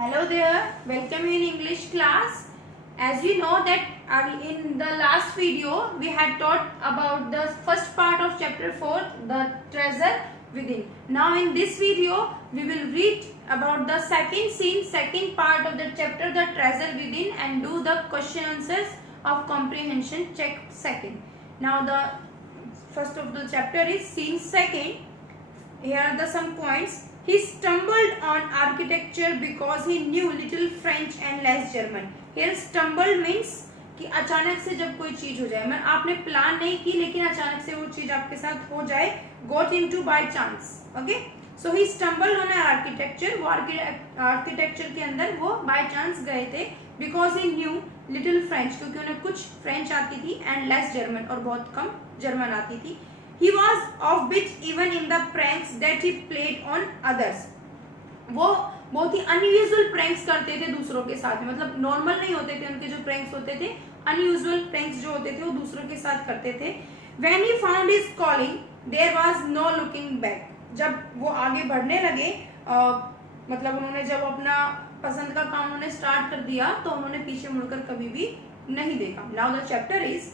Hello there, welcome in English class. As we know that in the last video we had taught about the first part of chapter 4, the treasure within. Now in this video we will read about the second part of the chapter, the treasure within, and do the question answers of comprehension check second. Now the first of the chapter is scene second. Here are the some points. He stumbled on architecture because he knew little French and less German. Here stumbled means कि अचानक से जब कोई चीज हो जाए, मैं आपने प्लान नहीं की लेकिन अचानक से वो चीज आपके साथ हो जाए, got into by chance. Okay, so he stumbled on architecture. वो आर्किटेक्चर के अंदर वो by chance गए थे because he knew little French, क्योंकि उन्हें कुछ फ्रेंच आती थी and less German, और बहुत कम जर्मन आती थी. He was offbeat even in the pranks that he played on others. वो बहुत ही अनयूजुअल प्रैंक्स करते थे दूसरों के साथ में, मतलब नॉर्मल नहीं होते थे उनके जो प्रैंक्स होते थे, अनयूजुअल प्रैंक्स जो होते थे वो दूसरों के साथ करते थे. When he found his calling, there was no looking back. जब वो आगे बढ़ने लगे, मतलब उन्होंने जब अपना पसंद का काम उन्होंने स्टार्ट कर दिया तो उन्होंने पीछे मुड़कर कभी भी नहीं देखा. Now the chapter is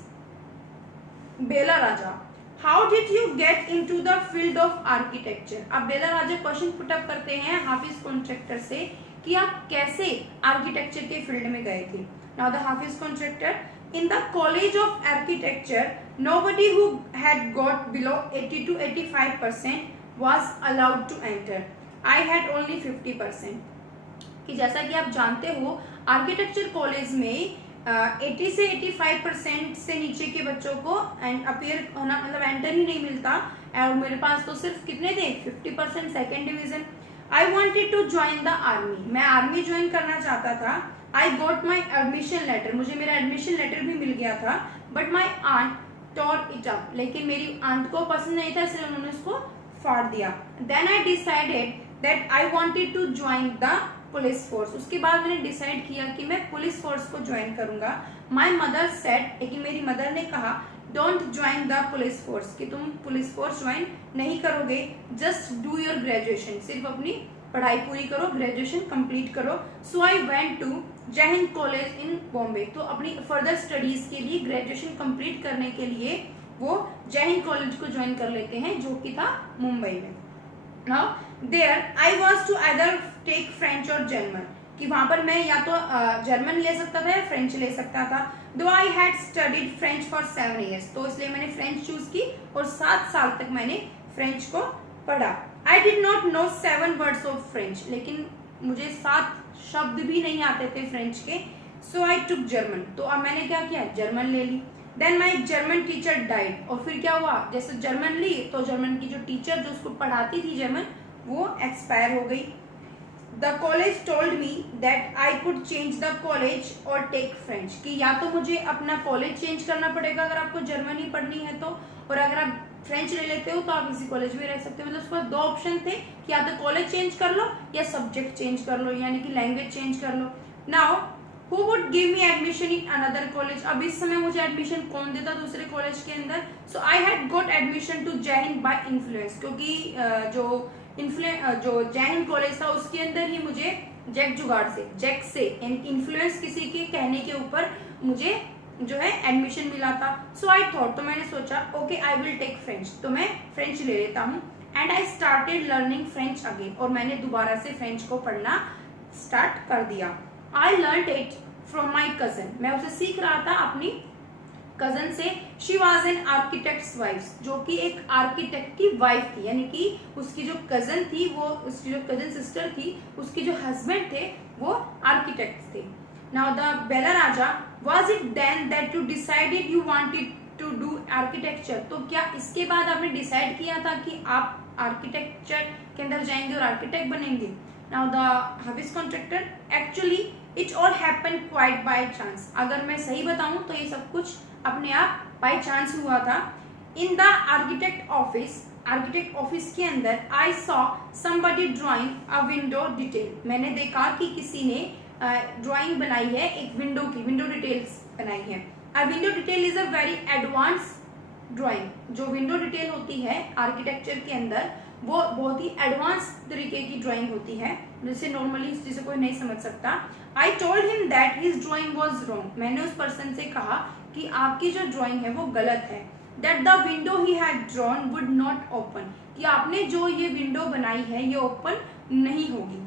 Bela Raja. How did you get into the field of architecture? अब बेला राजा क्वेश्चन पुट अप करते हैं हाफिज कॉन्ट्रैक्टर से कि आप कैसे आर्किटेक्चर के फील्ड में गए थे. Now the Hafiz contractor, in the college of architecture nobody who had got below 80 to 85% was allowed to enter. I had only 50%. कि जैसा कि आप जानते हो आर्किटेक्चर कॉलेज में 80 से 85% से नीचे के बच्चों को अपीयर होना, मतलब एंटर ही नहीं मिलता. और मेरे पास तो सिर्फ कितने थे, 50% second division. I wanted to join the army. मैं आर्मी ज्वाइन करना चाहता था. I got my admission letter. मुझे मेरा एडमिशन लेटर भी मिल गया था. But my aunt tore it up. लेकिन मेरी आंट को पसंद नहीं था, इसलिए उन्होंने उसको फाड़ दिया. Then I decided that I wanted to join the police force. उसके बाद मैंने डिसाइड किया कि मैं पुलिस फोर्स को ज्वाइन करूंगा. माई मदर सेड, लेकिन मेरी मदर ने कहा don't join the police force, कि तुम पुलिस फोर्स ज्वाइन नहीं करोगे. जस्ट डू योर ग्रेजुएशन, सिर्फ अपनी पढ़ाई पूरी करो, ग्रेजुएशन कंप्लीट करो. सो I went to Jai Hind college in Bombay. तो अपनी फर्दर स्टडीज के लिए, ग्रेजुएशन कंप्लीट करने के लिए वो जय हिंद कॉलेज को ज्वाइन कर लेते हैं, जो कि था मुंबई में. Now there I was to either take French or German, कि वहां पर मैं या तो जर्मन ले सकता था या फ्रेंच ले सकता था. दो I had studied French for 7 years, तो इसलिए मैंने फ्रेंच चूज की और 7 साल तक मैंने फ्रेंच को पढ़ा. I did not know 7 words of French, लेकिन मुझे 7 शब्द भी नहीं आते थे फ्रेंच के. सो आई टुक जर्मन, तो अब मैंने क्या किया, जर्मन ले ली. देन माई जर्मन टीचर डाइड, और फिर क्या हुआ, जैसे जर्मन ली तो जर्मन की जो टीचर जो उसको पढ़ाती थी जर्मन, वो एक्सपायर हो गई. The college told me that I could change the college और टेक फ्रेंच, कि या तो मुझे अपना कॉलेज चेंज करना पड़ेगा अगर आपको जर्मनी पढ़नी है तो, और अगर आप फ्रेंच ले लेते हो तो आप इसी कॉलेज में रह सकते हो. मतलब उसके पास 2 ऑप्शन थे कि या तो कॉलेज चेंज कर लो या सब्जेक्ट चेंज कर लो, यानी कि लैंग्वेज चेंज कर लो. Now who would give me admission in another college. अब इस समय मुझे एडमिशन कौन देता दूसरे कॉलेज के अंदर. So I had got admission to Jai Hind bye influence, क्योंकि जो जय हिंद कॉलेज था उसके अंदर ही मुझे जैक से इन्फ्लुएंस किसी के कहने के ऊपर मुझे जो है एडमिशन मिला था. सो आई थॉट, तो मैंने सोचा okay I will take French, तो मैं फ्रेंच ले लेता हूँ. And I started learning French again, और मैंने दोबारा से फ्रेंच को पढ़ना स्टार्ट कर दिया. I learn it from my cousin, मैं उसे सीख रहा था अपनी कजन से. She was an architects wife, जो कि एक आर्किटेक्ट की वाइफ थी, यानी कि उसकी जो कजन थी, वो उसकी जो कजन सिस्टर थी, उसके जो हस्बैंड थे वो आर्किटेक्ट थे. Now the Bela Raja, was it then that you decided you wanted to do architecture. तो क्या इसके बाद आपने डिसाइड किया था कि आप आर्किटेक्चर के अंदर जाएंगे और आर्किटेक्ट बनेंगे. Now the Hafiz contractor, actually it all happen quite by chance. अगर मैं सही बताऊं तो ये सब कुछ अपने आप बाय चांस हुआ था. इन द आर्किटेक्ट ऑफिस के अंदर I saw somebody drawing a window detail. मैंने देखा कि किसी ने ड्राइंग बनाई है, एक विंडो की, विंडो डिटेल्स बनाई है. अ window detail is a very advance drawing. जो विंडो डिटेल होती है आर्किटेक्चर के अंदर वो बहुत ही एडवांस तरीके की ड्राइंग होती है, जिसे नॉर्मली जिसे कोई नहीं समझ सकता। I told him that his drawing was wrong. मैंने उस पर्सन से कहा कि आपकी जो ड्राइंग है वो गलत है। That the window he had drawn would not open, कि आपने जो ये विंडो बनाई है ये ओपन नहीं होगी।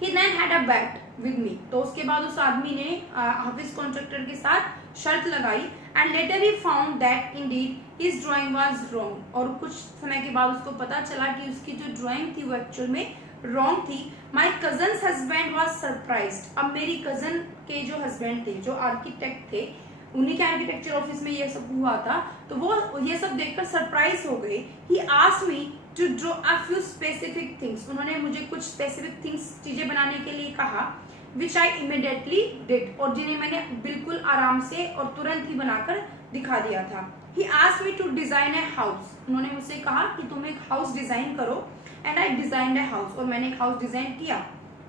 He then had a bet with me, तो उसके बाद उस आदमी ने हाफिज कॉन्ट्रैक्टर के साथ शर्त लगाई। And later he found that Indeed his drawing was wrong, और कुछ समय के बाद उसको पता चला कि उसकी जो ड्राइंग थी वो एक्चुअल में रॉन्ग थी। My cousins husband was surprised. अब मेरी कजन के जो हस्बैंड थे, जो आर्किटेक्ट थे, उन्हीं के आर्किटेक्चर ऑफिस में ये सब हुआ था, तो वो ये सब देखकर सरप्राइज हो गए। He asked me to draw a few specific things. उन्होंने मुझे कुछ स्पेसिफिक थिंग्स चीजें बनाने के लिए कहा, विच आई इमीडिएटली डिड, और जिन्हें मैंने बिल्कुल आराम से और तुरंत ही बनाकर दिखा दिया था। He asked me to design a house. उन्होंने मुझसे कहा कि तुम एक हाउस डिजाइन करो, and I design a house, और मैंने एक हाउस डिजाइन किया।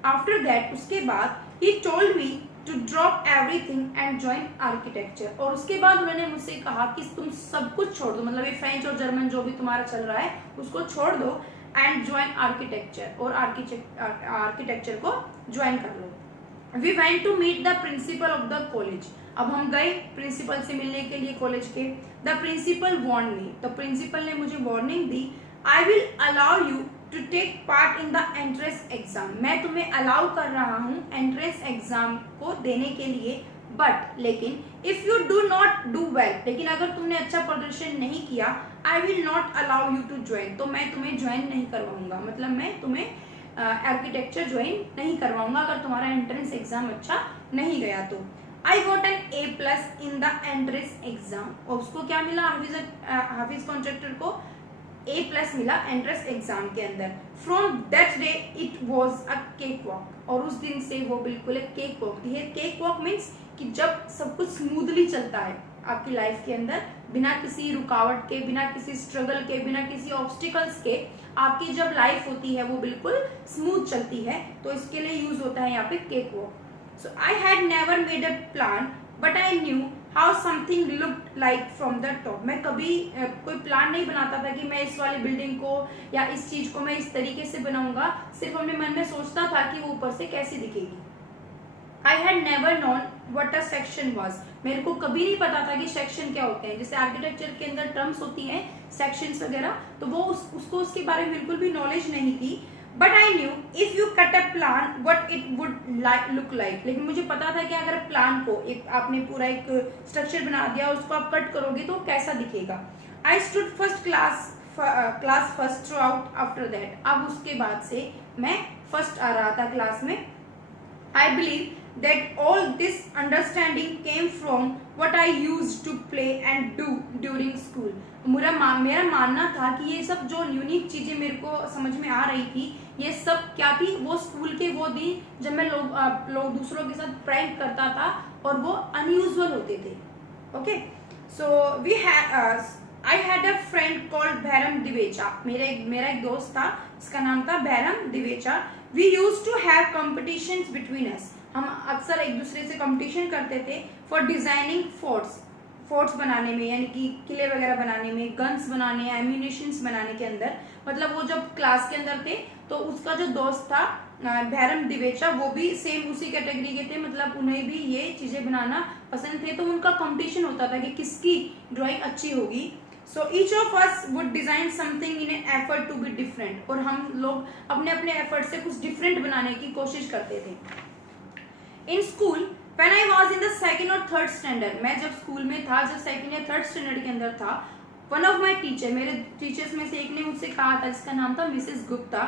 आफ्टर दैट, उसके बाद, he told me to drop everything and join architecture, और उसके बाद उन्होंने मुझसे कहा कि तुम सब कुछ छोड़ दो, मतलब ये फ्रेंच और जर्मन जो भी तुम्हारा चल रहा है उसको छोड़ दो, एंड ज्वाइन आर्किटेक्चर, और आर्किटेक्चर को ज्वाइन कर लो। We went to meet the principal of the college. अब हम गए प्रिंसिपल से मिलने के लिए कॉलेज के। द प्रिंसिपल वार्न मी, तो प्रिंसिपल ने मुझे वार्निंग दी। I will allow you to take part in the entrance exam, मैं तुम्हें अलाउ कर रहा हूँ एंट्रेंस एग्जाम को देने के लिए, बट लेकिन if you do not do well, लेकिन अगर तुमने अच्छा प्रदर्शन नहीं किया, I will not allow you to join, तो मैं तुम्हें ज्वाइन नहीं करवाऊंगा, मतलब मैं तुम्हें आर्किटेक्चर ज्वाइन नहीं करवाऊंगा अगर तुम्हारा एंट्रेंस एग्जाम अच्छा नहीं गया तो। I got an A+ in the entrance exam, और उसको क्या मिला, हाफिज कॉन्ट्रैक्टर को A+ मिला एंट्रेंस एग्जाम के अंदर। From that day it was a cake walk, और उस दिन से वो बिल्कुल एक केक वॉक थी। केक वॉक मीन्स कि जब सब कुछ स्मूथली चलता है आपकी लाइफ के अंदर, बिना किसी रुकावट के, बिना किसी स्ट्रगल के, बिना किसी ऑब्स्टिकल्स के, आपकी जब लाइफ होती है वो बिल्कुल स्मूथ चलती है, तो इसके लिए यूज होता है यहाँ पे cake walk. So I had never made a plan but I knew how something looked like from the top. मैं कभी कोई प्लान नहीं बनाता था कि मैं इस वाली बिल्डिंग को या इस चीज को मैं इस तरीके से बनाऊंगा, सिर्फ अपने मन में सोचता था कि वो ऊपर से कैसी दिखेगी। I had never known what a section was, मेरे को कभी नहीं पता था कि सेक्शन क्या होते हैं। जैसे आर्किटेक्चर के अंदर टर्म्स होती हैं सेक्शंस वगैरह, तो वो उसको उसके बारे में बिल्कुल भी नॉलेज नहीं थी। But I knew if you cut a plan what it would look like, लेकिन मुझे पता था कि अगर प्लान को आपने पूरा एक स्ट्रक्चर बना दिया, उसको आप कट करोगे तो कैसा दिखेगा। I stood first class first through out after that, अब उसके बाद से मैं फर्स्ट आ रहा था क्लास में। I believe that all this understanding came from what I used to play and do during school। मेरा मानना था कि ये सब जो यूनिक चीजें मेरे को समझ में आ रही थी, ये सब क्या थी, वो स्कूल के वो दिन जब मैं लोग दूसरों के साथ प्रैंक करता था और वो अनयूजुअल होते थे। Okay, so I had a friend called Behram Divecha, मेरा एक दोस्त था जिसका नाम था Behram Divecha. We used to have competitions between us, हम अक्सर एक दूसरे से कंपटीशन करते थे फॉर डिजाइनिंग फोर्ट्स बनाने में, यानी कि किले वगैरह बनाने में, गन्स बनाने, एम्यूनिशंस बनाने के अंदर। मतलब वो जब क्लास के अंदर थे तो उसका जो दोस्त था भैरम दिवेचा, वो भी सेम उसी कैटेगरी के थे, मतलब उन्हें भी ये चीजें बनाना पसंद थे, तो उनका कंपटीशन होता था कि किसकी ड्राइंग अच्छी होगी। So each of us would design something in an effort to be different, और हम लोग अपने अपने एफर्ट से कुछ डिफरेंट बनाने की कोशिश करते थे। In school when I was in the second और थर्ड स्टैंडर्ड, मैं जब स्कूल में था, जब सेकंड या थर्ड स्टैंडर्ड के अंदर था, वन ऑफ माय टीचर, मेरे टीचर्स में से एक ने मुझसे कहा था, जिसका नाम था Mrs Gupta,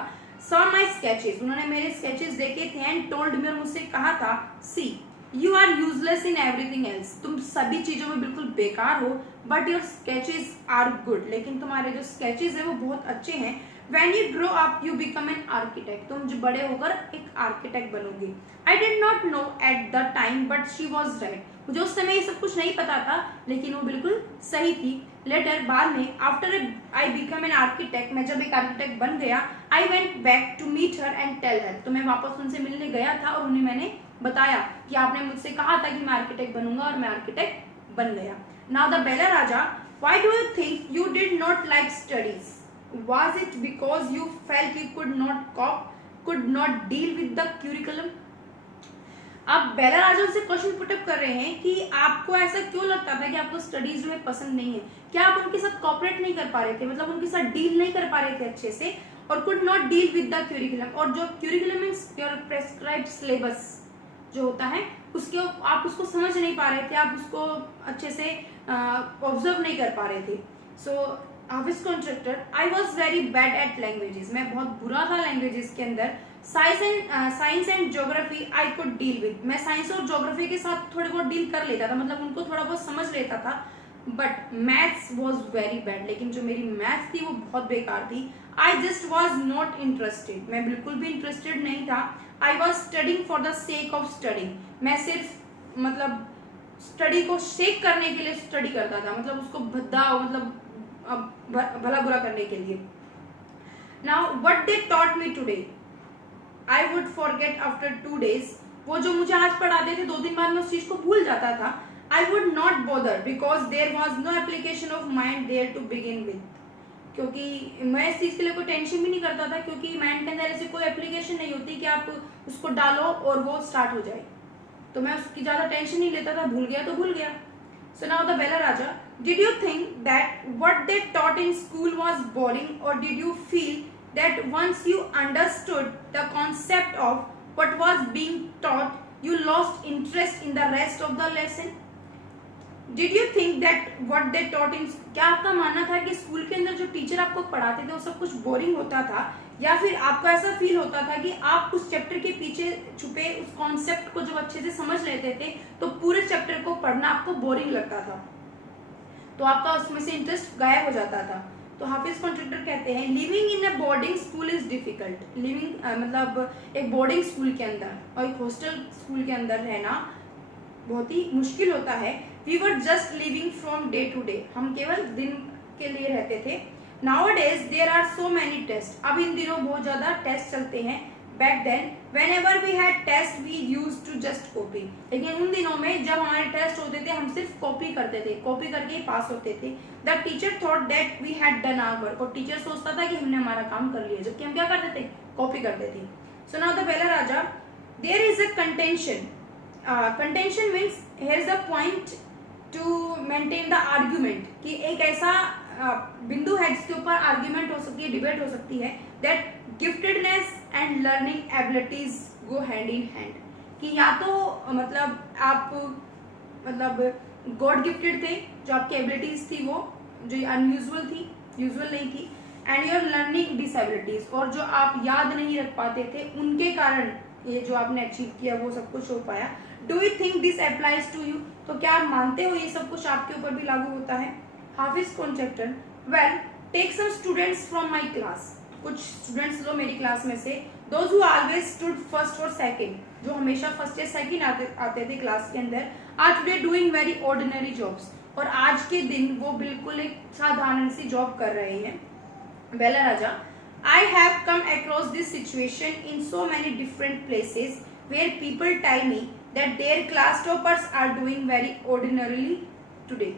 saw my sketches, उन्होंने मेरे स्केचेस देखे थे एंड टोल्ड मी, और मुझसे कहा था, see you are useless in everything else, तुम सभी चीजों में बिल्कुल बेकार हो, but your sketches are good, लेकिन तुम्हारे जो स्केचेस है वो बहुत अच्छे हैं। When you grow up, you become an architect, तुम जो बड़े होकर एक आर्किटेक्ट बनोगे। I did not know at the time, but she was right, मुझे उस समय ये सब कुछ नहीं पता था, लेकिन वो बिल्कुल सही थी। लेटर, बाद में, after I became an architect, मैं जब एक आर्किटेक्ट बन गया, I went back to meet her and tell her, तो मैं वापस उनसे मिलने गया था और उन्हें मैंने बताया कि आपने मुझसे कहा था कि मैं आर्किटेक्ट बनूंगा, और मैं आर्किटेक्ट बन गया। Now the Bella Raja, why do you think you did not like studies? Was it because you felt you could not cope, could not deal with the curriculum? अब बेला राजा उनसे क्वेश्चन पुटअप कर रहे हैं कि आपको ऐसा क्यों लगता था कि आपको स्टडीज में पसंद नहीं है, क्या आप उनके साथ कॉपरेट नहीं कर पा रहे थे, मतलब उनके साथ डील नहीं कर पा रहे थे अच्छे से, और could not deal with the curriculum, और जो curriculum means your prescribed syllabus जो होता है उसके आप उसको समझ नहीं पा रहे थे, आप उसको अच्छे से ऑब्जर्व नहीं कर पा रहे थे. So Hafiz Contractor, I was very bad at languages, मैं बहुत बुरा था लैंग्वेजेस के अंदर. Science and geography I could deal with, मैं साइंस और ज्योग्राफी के साथ थोड़े बहुत डील कर लेता था, मतलब उनको थोड़ा बहुत समझ लेता था. But maths was very bad, लेकिन जो मेरी मैथ्स थी वो बहुत बेकार थी. I just was not interested, मैं बिल्कुल भी इंटरेस्टेड नहीं था. I was studying for the sake of studying, मैं सिर्फ मतलब स्टडी को शेक करने के लिए स्टडी करता था, मतलब उसको भद्दा मतलब भला बुरा करने के लिए. Now what they taught me today I would forget after 2 days, वो जो मुझे आज पढ़ाते थे 2 दिन बाद मैं उस चीज को भूल जाता था. I would not bother because there was no application of mind there to begin with, क्योंकि मैं इस चीज के लिए कोई टेंशन भी नहीं करता था, क्योंकि माइंड के अंदर ऐसी कोई एप्लीकेशन नहीं होती कि आप उसको डालो और वो स्टार्ट हो जाए, तो मैं उसकी ज्यादा टेंशन नहीं लेता था. भूल गया तो भूल गया. So now the Bela Raja, did you think that what they taught in school was boring, और did you feel that once you understood the concept of what was being taught, you lost interest in the rest of the lesson? Did you think that what they taught in, क्या आपका मानना था कि school के अंदर जो teacher आपको पढ़ाते थे वो सब कुछ बोरिंग होता था, या फिर आपको ऐसा फील होता था कि आप उस चैप्टर के पीछे छुपे उस कॉन्सेप्ट को जब अच्छे से समझ लेते थे तो पूरे चैप्टर को पढ़ना आपको बोरिंग लगता था, तो आपका उसमें से इंटरेस्ट गायब हो जाता था. तो हाफिज कॉन्ट्रैक्टर कहते हैं living in a boarding school is difficult, living मतलब एक बोर्डिंग स्कूल के अंदर और एक हॉस्टल स्कूल के अंदर रहना बहुत ही मुश्किल होता है. We were just living from day to day, हम केवल दिन के लिए रहते थे. Nowadays there are so many test, अब इन दिनों बहुत ज्यादा टेस्ट चलते हैं. Back then whenever we had test we used to just copy, लेकिन उन दिनों में जब हमारे टेस्ट होते थे हम सिर्फ कॉपी करते थे, कॉपी करके ही पास होते थे. The teacher thought that we had done our work, और टीचर सोचता था कि हमने हमारा काम कर लिया, जबकि हम क्या करते थे, कॉपी करते थे. So now the Bela Raja, there is a contention, contention means here is a point to maintain the argument, कि एक ऐसा बिंदु है जिसके ऊपर आर्ग्यूमेंट हो सकती है, डिबेट हो सकती है. That giftedness and learning abilities go hand in hand, कि या तो मतलब आप मतलब गॉड गिफ्टेड थे, जो आपकी एबिलिटीज थी वो जो अनयूजुअल थी, यूजुअल नहीं थी, एंड योर लर्निंग डिसेबिलिटीज, और जो आप याद नहीं रख पाते थे उनके कारण ये जो आपने अचीव किया वो सब कुछ हो पाया. Do you think this applies to you, तो क्या आप मानते हो ये सब कुछ आपके ऊपर भी लागू होता है. Hafiz Contractor, well take some students from my class, कुछ स्टूडेंट्स लो मेरी क्लास में से. Those who always stood first और सेकंड, जो हमेशा फर्स्ट या सेकंड आते थे क्लास के अंदर, आज today doing very ordinary jobs, और आज के दिन वो बिल्कुल एक साधारण सी जॉब कर रहे हैं. Bela Raja, I have come across this situation in so many different places where people tell me that their class toppers are doing very ordinarily today.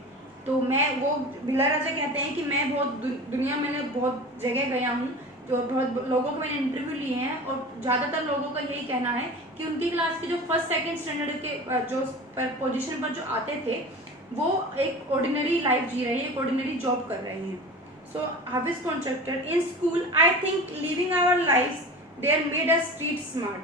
तो मैं वो बेला राजा कहते हैं कि मैं बहुत दुनिया में बहुत जगह गया हूँ, जो बहुत लोगों को मैंने इंटरव्यू लिए हैं, और ज्यादातर लोगों का यही कहना है कि उनकी क्लास के जो फर्स्ट सेकंड स्टैंडर्ड के जो पोजीशन पर जो आते थे वो एक ऑर्डिनरी लाइफ जी रहे हैं, एक ऑर्डिनरी जॉब कर रहे हैं. So Hafiz Contractor, in school I think living our life there made us street smart,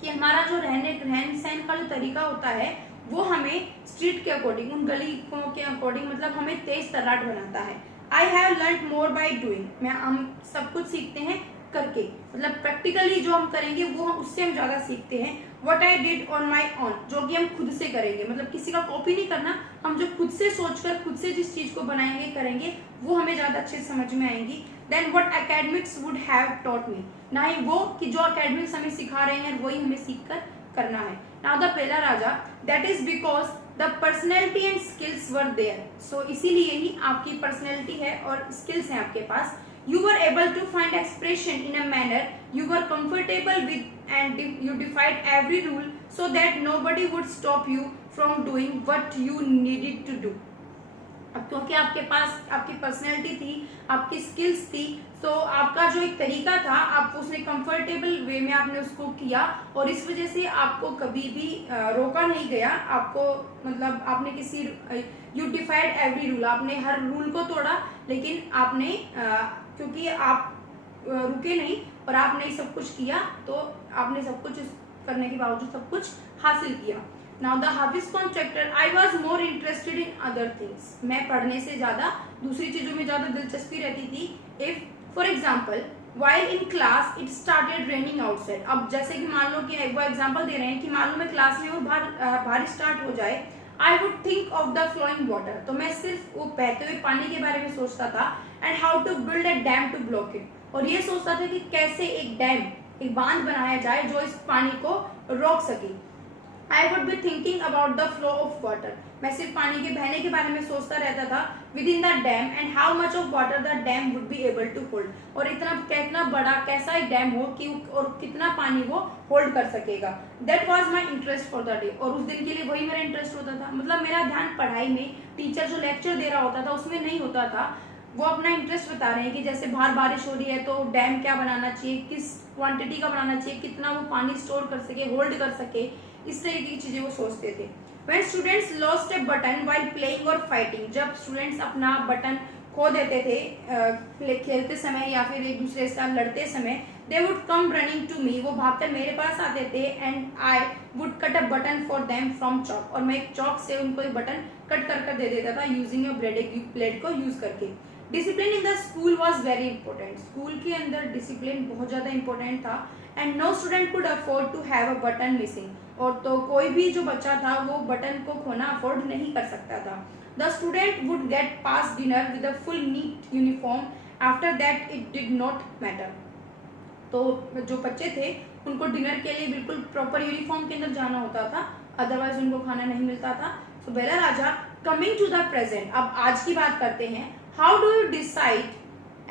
कि हमारा जो रहन सहन का जो तरीका होता है वो हमें स्ट्रीट के अकॉर्डिंग, उन गली के अकॉर्डिंग मतलब हमें तेज तर्राट बनाता है. I have learn more by doing, हम सब कुछ सीखते हैं करके, मतलब प्रैक्टिकली जो हम करेंगे वो उससे हम ज्यादा सीखते हैं. What I did on my on, जो कि हम खुद से करेंगे, मतलब किसी का कॉपी नहीं करना, हम जो खुद से सोचकर खुद से जिस चीज को बनाएंगे करेंगे वो हमें ज्यादा अच्छे से समझ में आएंगी. Then what academics would have taught me, ना ही वो कि जो एकेडमिक्स हमें सिखा रहे हैं वही हमें सीख कर करना है. Now the Bela Raja, that is because the personality and skills were there, so इसीलिए ही आपकी पर्सनैलिटी है और स्किल्स हैं आपके पास. You were able to find expression in a manner you were comfortable with, and you defied every rule so that nobody would stop you from doing what you needed to do. अब क्योंकि आपके पास आपकी personality थी, आपकी skills थी, तो आपका जो एक तरीका था, आप उसने कंफर्टेबल वे में आपने उसको किया, और इस वजह से आपको कभी भी रोका नहीं गया। आपको मतलब आपने किसी यू डिफाइड एवरी रूल, आपने हर रूल को तोड़ा, लेकिन आपने क्योंकि आप रुके नहीं और आपने सब कुछ किया, तो आपने सब कुछ करने के बावजूद सब कुछ हासिल किया। Now the Hafiz Contractor, I was more interested in other things, मैं पढ़ने से ज्यादा दूसरी चीजों में ज्यादा दिलचस्पी रहती थी। If for example while in class it started raining outside, अब जैसे कि मान लो कि वो एग्जांपल दे रहे हैं कि मान लो मैं क्लास में हूँ, बारिश स्टार्ट हो जाए, I would think of the flowing water, तो मैं सिर्फ वो बहते हुए पानी के बारे में सोचता था, and how to build a dam to block it, और ये सोचता था कि कैसे एक डैम, एक बांध बनाया जाए जो इस पानी को रोक सके। I would be thinking about the flow of water, मैं सिर्फ पानी के बहने के बारे में सोचता रहता था, within the dam and how much of water the dam would be able to hold, और कितना बड़ा कैसा एक डैम हो कि और कितना पानी वो होल्ड कर सकेगा। That was my interest for the day, और उस दिन के लिए वही मेरा इंटरेस्ट होता था, मतलब मेरा ध्यान पढ़ाई में, टीचर जो लेक्चर दे रहा होता था उसमें नहीं होता था, वो अपना इंटरेस्ट बता रहे हैं कि जैसे बाहर बारिश हो रही है तो डैम क्या बनाना चाहिए, किस क्वांटिटी का बनाना चाहिए, कितना वो पानी स्टोर कर सके, होल्ड कर सके, इस तरह की चीजें वो सोचते थे। When students lost a button while playing or fighting, जब स्टूडेंट्स अपना बटन खो देते थे खेलते समय या फिर एक दूसरे के साथ लड़ते समय, they would come running to me, वो भागकर मेरे पास आते थे, and I would cut a button for them from chalk, और मैं एक चौक से उनको एक बटन कट कर दे देता था using a ब्लेड को यूज करके। Discipline in the school was very important, school के अंदर डिसिप्लिन बहुत ज्यादा इंपॉर्टेंट था, and no student could afford to have a button missing, और तो कोई भी जो बच्चा था वो बटन को खोना अफोर्ड नहीं कर सकता था। The student would get pass dinner with a full neat uniform, after that it did not matter, तो जो बच्चे थे उनको डिनर के लिए बिल्कुल प्रॉपर यूनिफॉर्म के अंदर जाना होता था, अदरवाइज उनको खाना नहीं मिलता था। सो बेला राजा, कमिंग टू द प्रेजेंट, अब आज की बात करते हैं। How do you decide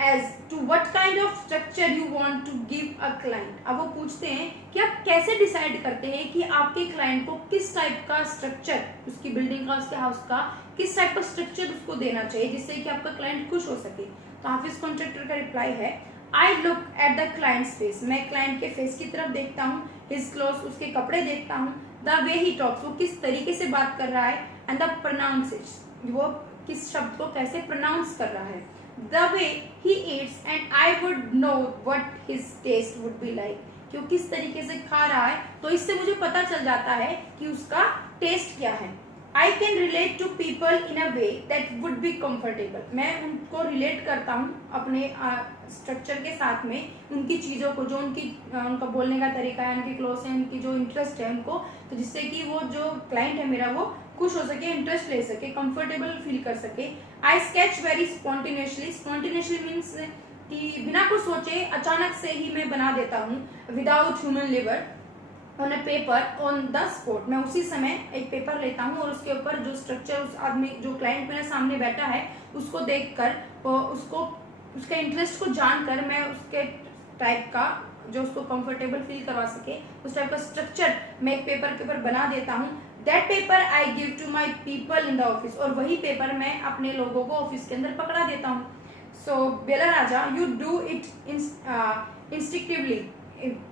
as to what kind of structure you want to give a client, अब वो पूछते हैं कि आप कैसे डिसाइड करते हैं कि आपके क्लाइंट को किस टाइप का स्ट्रक्चर, उसकी बिल्डिंग का, उसके हाउस का किस टाइप का स्ट्रक्चर उसको देना चाहिए जिससे कि आपका क्लाइंट खुश हो सके। तो हाफिज कॉन्ट्रैक्टर का रिप्लाई है, I look at the clients face, मैं क्लाइंट के फेस की तरफ देखता हूँ, हिज क्लोथ, उसके कपड़े देखता हूँ, द वे ही टॉक्स, वो किस तरीके से बात कर रहा है, एंड द प्रोनाउंसिएशन, वो किस शब्द को कैसे प्रोनाउंस कर रहा है, the way he eats, and I would know what his taste would be like, कि वो किस तरीके से खा रहा है, तो इससे मुझे पता चल जाता है कि उसका टेस्ट क्या है। I can relate to people in a way that would be comfortable, मैं उनको रिलेट करता हूँ अपने स्ट्रक्चर के साथ में, उनकी चीज़ों को, जो उनका बोलने का तरीका है, उनकी क्लोथ है, उनकी जो इंटरेस्ट है उनको, तो जिससे कि वो जो क्लाइंट है मेरा वो खुश हो सके, इंटरेस्ट ले सके, कंफर्टेबल फील कर सके। I sketch very spontaneously, spontaneously means कि बिना कुछ सोचे अचानक से ही मैं बना देता हूँ, without human labour, on a paper on the spot, मैं उसी समय एक पेपर लेता हूँ और उसके ऊपर जो स्ट्रक्चर उस आदमी, जो क्लाइंट मेरे सामने बैठा है, उसको देखकर, उसको उसके इंटरेस्ट को जानकर मैं उसके टाइप का, जो उसको कंफर्टेबल फील करवा सके, उस टाइप का स्ट्रक्चर मैं एक पेपर के ऊपर बना देता हूँ। That paper I give to my people in the office, और वही पेपर मैं अपने लोगों को ऑफिस के अंदर पकड़ा देता हूँ। So Bela Raja, you do it instinctively,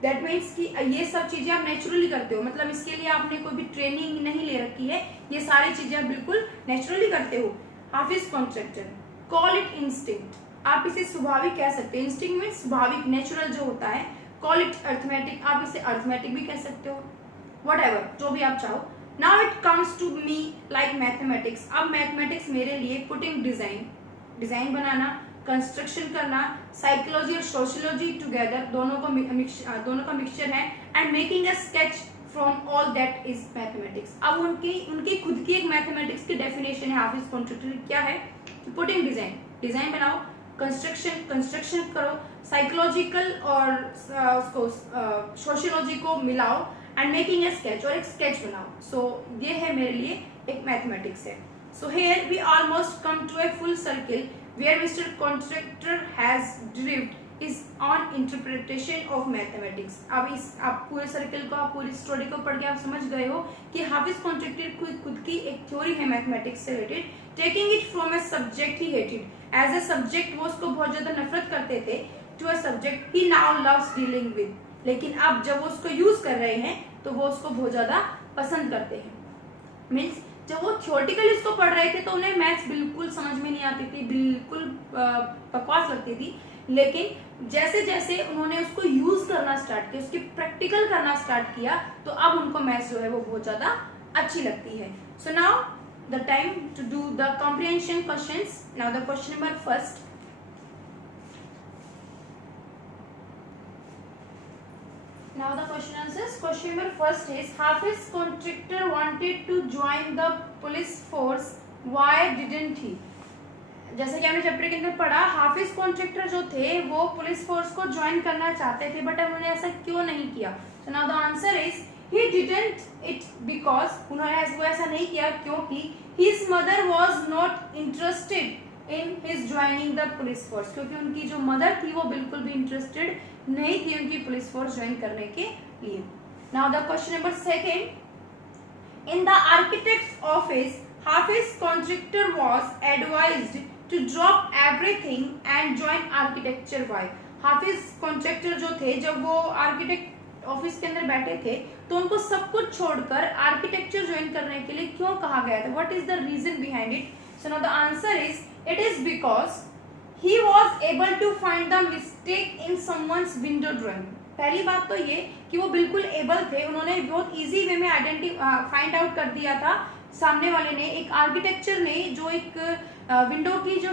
that means कि ये सब चीजें आप नेचुरली करते हो, मतलब इसके लिए आपने कोई भी ट्रेनिंग नहीं ले रखी है, ये सारी चीजें आप बिल्कुल नेचुरली करते हो। हाफिज कॉन्ट्रैक्टर, कॉल इट इंस्टिंक्ट, आप इसे स्वाभाविक कह सकते हो, इंस्टिंक्ट मीन्स स्वाभाविक, नेचुरल जो होता है। कॉल इट अर्थमेटिक, आप इसे अर्थमेटिक भी कह सकते हो, व्हाटएवर, जो भी आप चाहो। Now it comes to me like mathematics, अब मैथमेटिक्स मेरे लिए पुटिंग डिजाइन बनाना, कंस्ट्रक्शन करना, साइकोलॉजी और सोशियोलॉजी टुगेदर, दोनों का मिक्सचर है, and making a sketch from all that is mathematics. अब उनकी खुद की एक मैथमेटिक्स की डेफिनेशन है हाफिज कॉन्ट्रैक्टर, क्या है, पुटिंग डिजाइन बनाओ, कंस्ट्रक्शन करो, साइकोलॉजिकल और उसको सोशियोलॉजी को मिलाओ, एंड मेकिंग ए स्केच, और एक स्केच बनाओ। सो ये है मेरे लिए एक मैथमेटिक्स है। So here we almost come to a full circle where Mr. Contractor has derived is on interpretation of mathematics. अब इस आप पूरे सर्कल को, आप पूरी स्टोरी को पढ़ के आप समझ गए हो कि हाफिज कॉन्ट्रैक्टर खुद की एक थ्योरी है मैथमेटिक्स से related. Taking it from a subject he hated as a subject, वो उसको बहुत ज्यादा नफरत करते थे, to a subject he now loves dealing with. लेकिन अब जब वो उसको यूज कर रहे हैं तो वो उसको बहुत ज्यादा पसंद करते हैं. मीन्स जब वो थियोरेटिकली इसको पढ़ रहे थे तो उन्हें मैथ्स बिल्कुल समझ में नहीं आती थी, बिल्कुल बकवास लगती थी. लेकिन जैसे जैसे उन्होंने उसको यूज करना स्टार्ट किया, उसकी प्रैक्टिकल करना स्टार्ट किया, तो अब उनको मैथ्स जो है वो बहुत ज्यादा अच्छी लगती है. So now the time to do the comprehension questions. Now the question number first. Now the question answers. Question number first is Hafiz contractor wanted to join the police force. Why didn't he? जैसे कि हमने chapter के अंदर पढ़ा, हाफिज कॉन्ट्रैक्टर जो थे वो police force को ज्वाइन करना चाहते थे, बट उन्होंने ऐसा क्यों नहीं किया? So now the answer is he didn't it because उन्होंने वो ऐसा नहीं किया क्योंकि his mother was not interested in his joining the police force. क्योंकि उनकी जो मदर थी वो बिल्कुल भी इंटरेस्टेड नहीं थी उनकी पुलिस फोर्स ज्वाइन करने के लिए. Now the question number second. In the architect office Hafiz Contractor was advised to drop everything and join architecture. Why? Hafiz Contractor जो थे, जब वो आर्किटेक्ट ऑफिस के अंदर बैठे थे तो उनको सब कुछ छोड़कर आर्किटेक्चर ज्वाइन करने के लिए क्यों कहा गया था? What is the reason behind it? So now the answer is it is because he was able to find the mistake in someone's window drawing. पहली बात तो ये कि वो बिल्कुल एबल थे, उन्होंने बहुत इजी वे में फाइंड आउट कर दिया था सामने वाले ने, एक आर्किटेक्चर ने जो एक विंडो की जो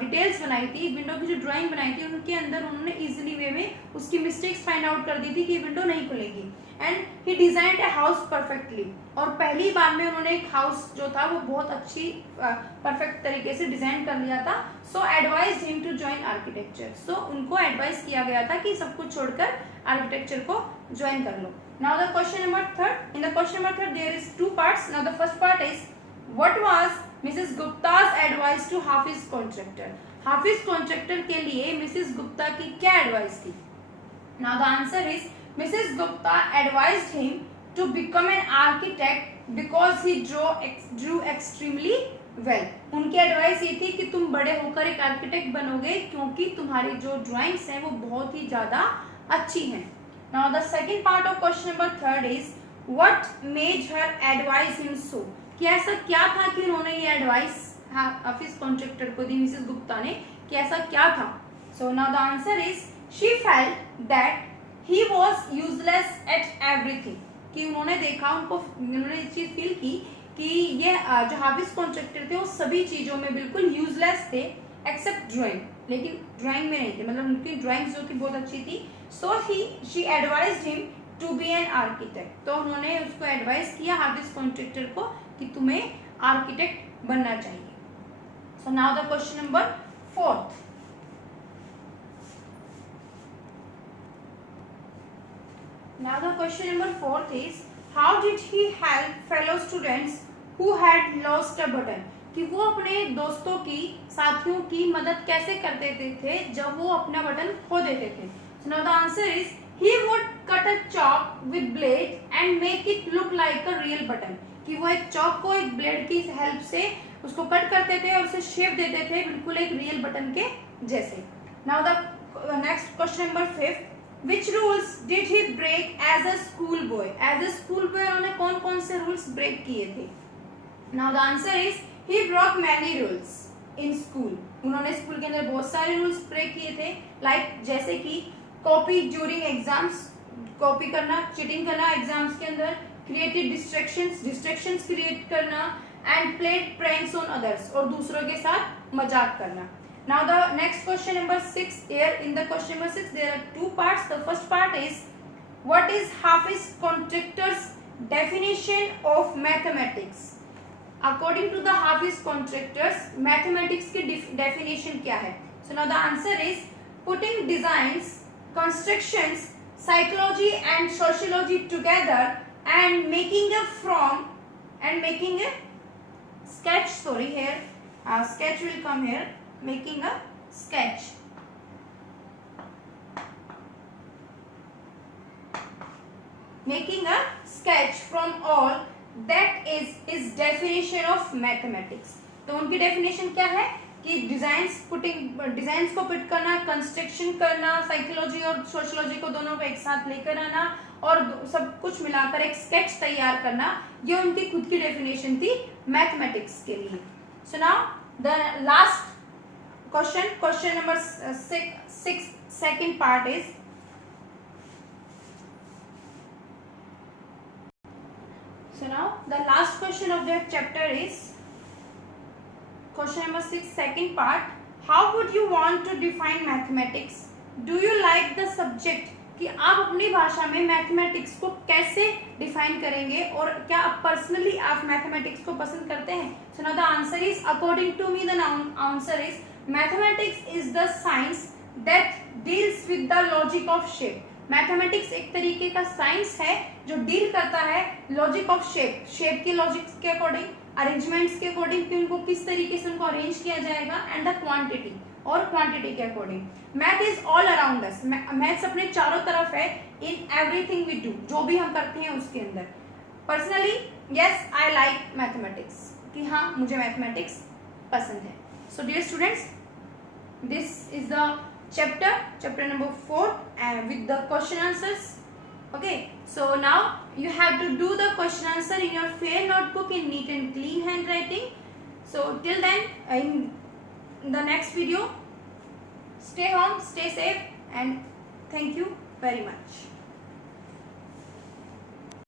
डिटेल्स बनाई थी, विंडो की जो ड्राइंग बनाई थी, उनके अंदर उन्होंने इजीली वे में उसकी मिस्टेक्स फाइंड आउट कर दी थी कि विंडो नहीं खुलेगी. And he designed a house perfectly. और पहली बार में उन्होंने एक हाउस जो था वो बहुत अच्छी परफेक्ट तरीके से डिजाइन कर लिया था. So advise him to join architecture. So उनको एडवाइस किया गया था कि सब कुछ छोड़कर आर्किटेक्चर को ज्वाइन कर लो. Now the question number third. In the question number third there is two parts. Now the first part is what was Mrs Gupta's advice to Hafiz Contractor. Hafiz Contractor के लिए मिसेस गुप्ता की क्या एडवाइस थी? Now the answer is Mrs Gupta advised him to become an architect because he drew extremely well. उनकी advice ये थी कि तुम बड़े होकर एक आर्किटेक्ट बनोगे क्योंकि तुम्हारी जो ड्राइंग्स हैं वो बहुत ही ज्यादा अच्छी हैं. Now the second part of question number third is what made her advice him so. कि ऐसा क्या था कि उन्होंने ये एडवाइस हाफिज कॉन्ट्रैक्टर को दी, मिसेस गुप्ता ने, कि ऐसा क्या था? सो now the answer is she felt that he was useless at everything. कि उन्होंने देखा, उन्होंने ये चीज फील की कि ये जो हाफिज कॉन्ट्रैक्टर थे वो सभी चीजों में बिल्कुल यूजलेस थे एक्सेप्ट ड्राइंग. लेकिन ड्राइंग में नहीं थे, मतलब उनकी ड्राइंग्स जो थी बहुत अच्छी थी. So she advised him to be an architect. तो उन्होंने उसको एडवाइस किया हाफिज कॉन्ट्रैक्टर को कि तुम्हें आर्किटेक्ट बनना चाहिए. सो now the question number fourth. Now the question number fourth is how did he help fellow students who had lost a button. कि वो अपने दोस्तों की, साथियों की मदद कैसे करते थे जब वो अपना बटन खो देते थे. So now the answer is he would cut a chalk with blade and make it look like a real button. कि वो एक चौक को एक ब्लेड की हेल्प से उसको कट करते थे और उसे शेप देते थे बिल्कुल एक रियल बटन के जैसे. Now the next question number fifth. Which rules did he break as a school boy? As a school boy उन्होंने कौन कौन से rules break किए थे? Now the answer is he broke many rules in school. उन्होंने school के अंदर बहुत सारे rules break किए थे, like जैसे कि copy during exams, कॉपी करना, चीटिंग करना एग्जाम्स के अंदर, created distractions create करना, and played pranks on others, और दूसरों के साथ मजाक करना. Now the next question number 6. Here in the question number 6 there are two parts. The first part is what is Hafiz Contractor's definition of mathematics? According to the Hafiz Contractors, mathematics की definition क्या है? So now the answer is putting designs, constructions, psychology and sociology together and making a sketch. Sorry, here sketch will come here. Making a sketch. making a sketch from all that is his definition of mathematics. तो उनकी definition क्या है कि designs को put करना, construction करना, psychology और sociology को दोनों को एक साथ लेकर आना और सब कुछ मिलाकर एक स्केच तैयार करना, ये उनकी खुद की डेफिनेशन थी मैथमेटिक्स के लिए. सो now the last question number 6 second part is, so now the last question of that chapter is question number 6 second part. How would you want to define mathematics? Do you like the subject? कि आप अपनी भाषा में mathematics को कैसे define करेंगे और क्या आप पर्सनली आप मैथमेटिक्स को पसंद करते हैं. So now the answer is, according to me the answer is, mathematics is the science that deals with the logic of shape. Mathematics एक तरीके का साइंस है जो डील करता है लॉजिक ऑफ शेप की लॉजिक के अकॉर्डिंग, अरेंजमेंट्स के अकॉर्डिंग कि उनको किस तरीके से उनको अरेंज किया जाएगा, एंड द क्वांटिटी और क्वांटिटी के according. Math is all around us. Maths अपने चारों तरफ है, इन एवरीथिंग वी डू, जो भी हम करते हैं उसके अंदर. Personally yes I like mathematics, कि हाँ मुझे मैथमेटिक्स पसंद है. So dear students, this is the chapter number 4 and with the question answers. Okay, so now you have to do the question answer in your fair notebook in neat and clean handwriting. So till then, in the next video, stay home, stay safe, and thank you very much.